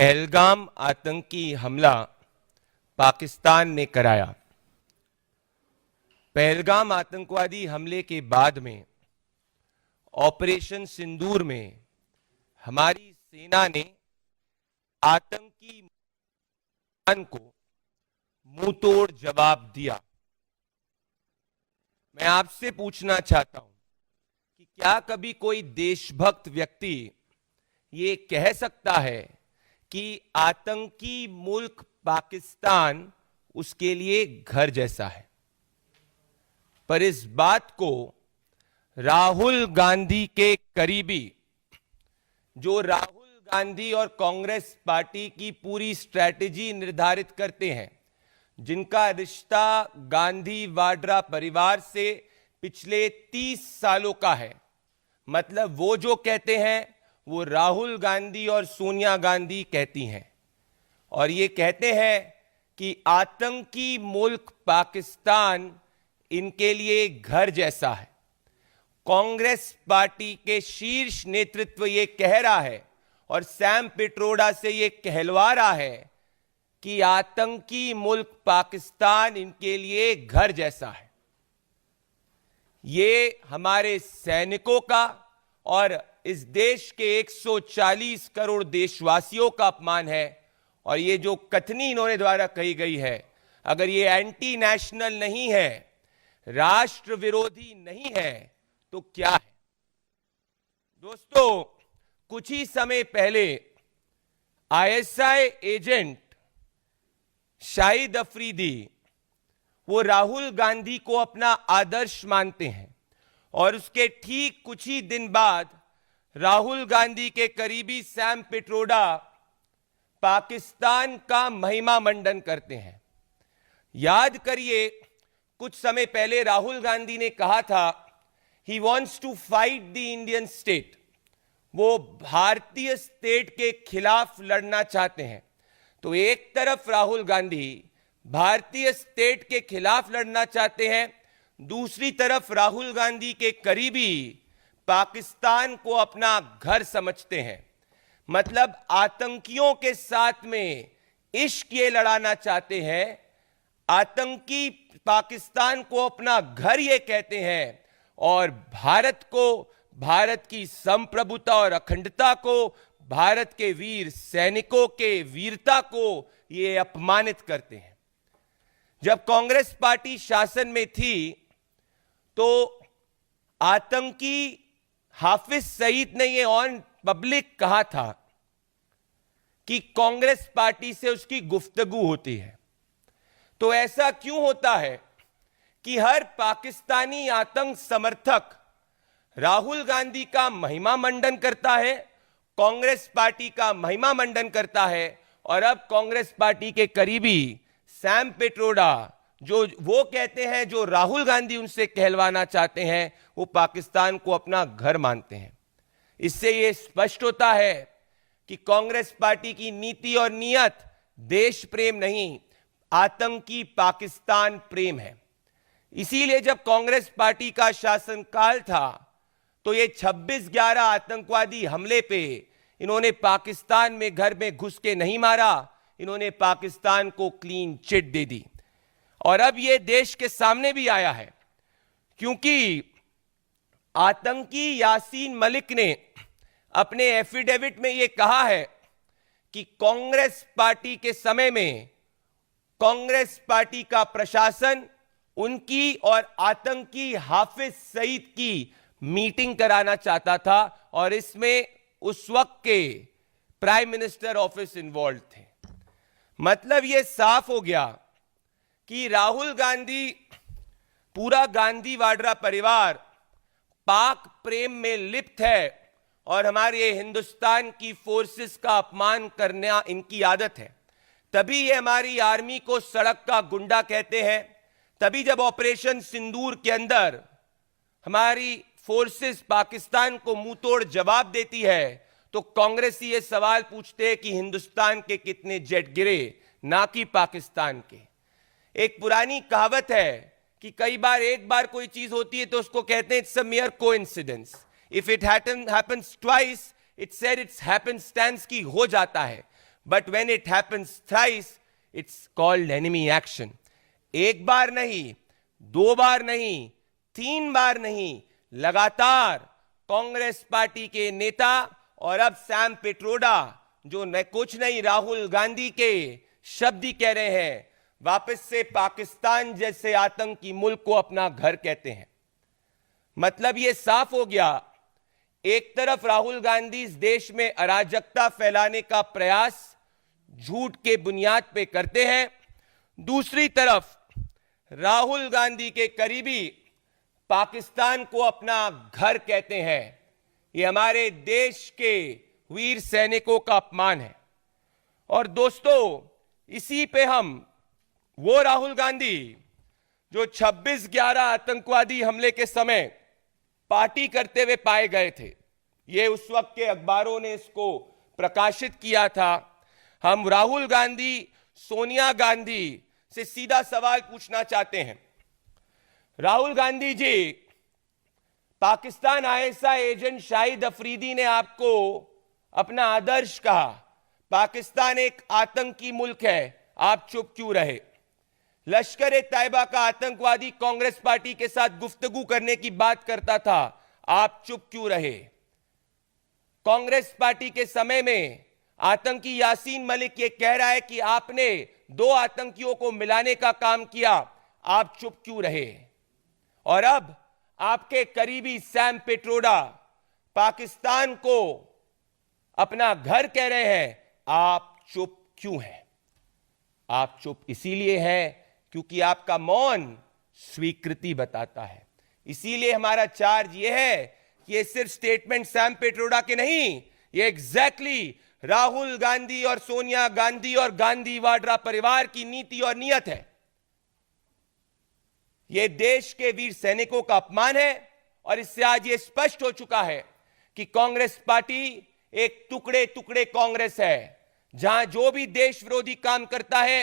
पहलगाम आतंकी हमला पाकिस्तान ने कराया। पहलगाम आतंकवादी हमले के बाद में ऑपरेशन सिंदूर में हमारी सेना ने आतंकी हमले को मुंहतोड़ जवाब दिया। मैं आपसे पूछना चाहता हूं कि क्या कभी कोई देशभक्त व्यक्ति ये कह सकता है कि आतंकी मुल्क पाकिस्तान उसके लिए घर जैसा है? पर इस बात को राहुल गांधी के करीबी, जो राहुल गांधी और कांग्रेस पार्टी की पूरी स्ट्रैटेजी निर्धारित करते हैं, जिनका रिश्ता गांधी वाड्रा परिवार से पिछले 30 सालों का है, मतलब वो जो कहते हैं वो राहुल गांधी और सोनिया गांधी कहती हैं, और ये कहते हैं कि आतंकी मुल्क पाकिस्तान इनके लिए घर जैसा है। कांग्रेस पार्टी के शीर्ष नेतृत्व ये कह रहा है और सैम पिट्रोडा से ये कहलवा रहा है कि आतंकी मुल्क पाकिस्तान इनके लिए घर जैसा है। ये हमारे सैनिकों का और इस देश के 140 करोड़ देशवासियों का अपमान है। और ये जो कथनी इन्होंने द्वारा कही गई है, अगर ये एंटी नेशनल नहीं है, राष्ट्र विरोधी नहीं है, तो क्या है? दोस्तों, कुछ ही समय पहले आईएसआई एजेंट शाहिद अफरीदी, वो राहुल गांधी को अपना आदर्श मानते हैं, और उसके ठीक कुछ ही दिन बाद राहुल गांधी के करीबी सैम पिट्रोडा पाकिस्तान का महिमा मंडन करते हैं। याद करिए, कुछ समय पहले राहुल गांधी ने कहा था he wants to fight the Indian state. वो भारतीय स्टेट के खिलाफ लड़ना चाहते हैं। तो एक तरफ राहुल गांधी भारतीय स्टेट के खिलाफ लड़ना चाहते हैं, दूसरी तरफ राहुल गांधी के करीबी पाकिस्तान को अपना घर समझते हैं। मतलब आतंकियों के साथ में इश्क ये लड़ाना चाहते हैं, आतंकी पाकिस्तान को अपना घर ये कहते हैं, और भारत को, भारत की संप्रभुता और अखंडता को, भारत के वीर सैनिकों के वीरता को ये अपमानित करते हैं। जब कांग्रेस पार्टी शासन में थी तो आतंकी हाफिज सईद ने ये ऑन पब्लिक कहा था कि कांग्रेस पार्टी से उसकी गुफ्तगू होती है। तो ऐसा क्यों होता है कि हर पाकिस्तानी आतंक समर्थक राहुल गांधी का महिमा मंडन करता है, कांग्रेस पार्टी का महिमा मंडन करता है, और अब कांग्रेस पार्टी के करीबी सैम पिट्रोडा, जो वो कहते हैं, जो राहुल गांधी उनसे कहलवाना चाहते हैं, वो पाकिस्तान को अपना घर मानते हैं। इससे ये स्पष्ट होता है कि कांग्रेस पार्टी की नीति और नियत देश प्रेम नहीं, आतंकी पाकिस्तान प्रेम है। इसीलिए जब कांग्रेस पार्टी का शासनकाल था तो ये 26/11 आतंकवादी हमले पे इन्होंने पाकिस्तान में घर में घुस के नहीं मारा, इन्होंने पाकिस्तान को क्लीन चिट दे दी। और अब ये देश के सामने भी आया है, क्योंकि आतंकी यासीन मलिक ने अपने एफिडेविट में ये कहा है कि कांग्रेस पार्टी के समय में कांग्रेस पार्टी का प्रशासन उनकी और आतंकी हाफिज सईद की मीटिंग कराना चाहता था, और इसमें उस वक्त के प्राइम मिनिस्टर ऑफिस इन्वॉल्व थे। मतलब यह साफ हो गया कि राहुल गांधी, पूरा गांधी वाड्रा परिवार पाक प्रेम में लिप्त है, और हमारे हिंदुस्तान की फोर्सेस का अपमान करना इनकी आदत है। तभी ये हमारी आर्मी को सड़क का गुंडा कहते हैं। तभी जब ऑपरेशन सिंदूर के अंदर हमारी फोर्सेस पाकिस्तान को मुंहतोड़ जवाब देती है, तो कांग्रेसी ये सवाल पूछते हैं कि हिंदुस्तान के कितने जेट गिरे, ना कि पाकिस्तान के। एक पुरानी कहावत है कि कई बार एक बार कोई चीज होती है तो उसको कहते हैं it's a mere coincidence. If it happens twice, it said it's happenstance की हो जाता है। but when it happens thrice, it's called enemy action. एक बार नहीं, दो बार नहीं, तीन बार नहीं, लगातार कांग्रेस पार्टी के नेता और अब सैम पिट्रोडा, जो न कुछ नहीं राहुल गांधी के शब्द ही कह रहे हैं, वापस से पाकिस्तान जैसे आतंकी मुल्क को अपना घर कहते हैं। मतलब यह साफ हो गया, एक तरफ राहुल गांधी इस देश में अराजकता फैलाने का प्रयास झूठ के बुनियाद पे करते हैं, दूसरी तरफ राहुल गांधी के करीबी पाकिस्तान को अपना घर कहते हैं। यह हमारे देश के वीर सैनिकों का अपमान है। और दोस्तों, इसी पे हम वो राहुल गांधी जो 26/11 आतंकवादी हमले के समय पार्टी करते हुए पाए गए थे, ये उस वक्त के अखबारों ने इसको प्रकाशित किया था। हम राहुल गांधी, सोनिया गांधी से सीधा सवाल पूछना चाहते हैं। राहुल गांधी जी, पाकिस्तान आईएसआई एजेंट शाहिद अफरीदी ने आपको अपना आदर्श कहा, पाकिस्तान एक आतंकी मुल्क है, आप चुप क्यों रहे? लश्कर-ए-तैयबा का आतंकवादी कांग्रेस पार्टी के साथ गुफ्तगू करने की बात करता था, आप चुप क्यों रहे? कांग्रेस पार्टी के समय में आतंकी यासीन मलिक ये कह रहा है कि आपने 2 आतंकियों को मिलाने का काम किया, आप चुप क्यों रहे? और अब आपके करीबी सैम पिट्रोडा पाकिस्तान को अपना घर कह रहे हैं, आप चुप क्यों हैं? आप चुप इसीलिए हैं क्योंकि आपका मौन स्वीकृति बताता है। इसीलिए हमारा चार्ज यह है कि ये सिर्फ स्टेटमेंट सैम पिट्रोडा के नहीं, ये एग्जैक्टली राहुल गांधी और सोनिया गांधी और गांधी वाड्रा परिवार की नीति और नियत है। यह देश के वीर सैनिकों का अपमान है और इससे आज यह स्पष्ट हो चुका है कि कांग्रेस पार्टी एक टुकड़े टुकड़े कांग्रेस है, जहां जो भी देश विरोधी काम करता है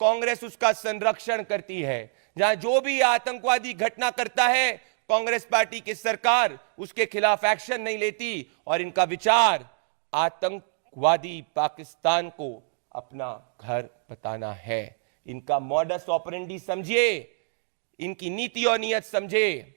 कांग्रेस उसका संरक्षण करती है, जहां जो भी आतंकवादी घटना करता है कांग्रेस पार्टी की सरकार उसके खिलाफ एक्शन नहीं लेती। और इनका विचार आतंकवादी पाकिस्तान को अपना घर बताना है। इनका मॉडस ऑपरेंडी समझिए, इनकी नीति और नियत समझे।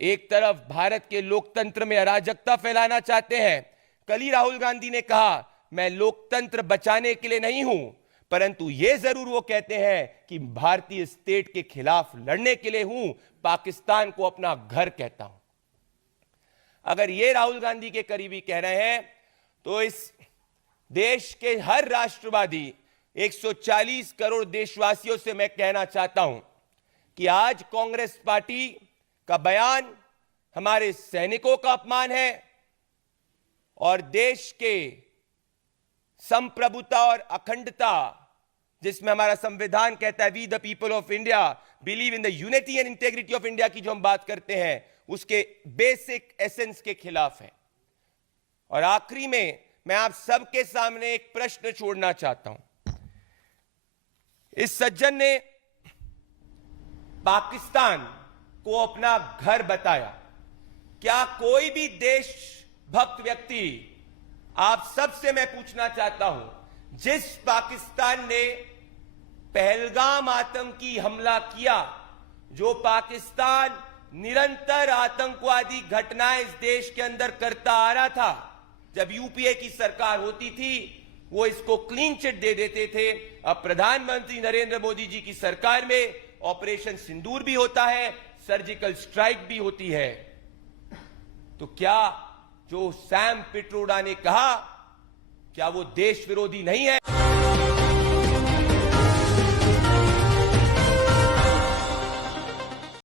एक तरफ भारत के लोकतंत्र में अराजकता फैलाना चाहते हैं। कल ही राहुल गांधी ने कहा, मैं लोकतंत्र बचाने के लिए नहीं हूं, परंतु यह जरूर वो कहते हैं कि भारतीय स्टेट के खिलाफ लड़ने के लिए हूं, पाकिस्तान को अपना घर कहता हूं। अगर ये राहुल गांधी के करीबी कह रहे हैं तो इस देश के हर राष्ट्रवादी 140 करोड़ देशवासियों से मैं कहना चाहता हूं कि आज कांग्रेस पार्टी का बयान हमारे सैनिकों का अपमान है और देश के संप्रभुता और अखंडता, जिसमें हमारा संविधान कहता है we the people of India believe in the unity and integrity of India की जो हम बात करते हैं, उसके बेसिक एसेंस के खिलाफ है। और आखिरी में मैं आप सबके सामने एक प्रश्न छोड़ना चाहता हूं। इस सज्जन ने पाकिस्तान को अपना घर बताया। क्या कोई भी देशभक्त व्यक्ति, आप सबसे मैं पूछना चाहता हूं, जिस पाकिस्तान ने पहलगाम आतंकी हमला किया, जो पाकिस्तान निरंतर आतंकवादी घटनाएं इस देश के अंदर करता आ रहा था, जब यूपीए की सरकार होती थी वो इसको क्लीन चिट दे देते थे। अब प्रधानमंत्री नरेंद्र मोदी जी की सरकार में ऑपरेशन सिंदूर भी होता है, सर्जिकल स्ट्राइक भी होती है। तो क्या जो सैम पिट्रोडा ने कहा, क्या वो देश विरोधी नहीं है?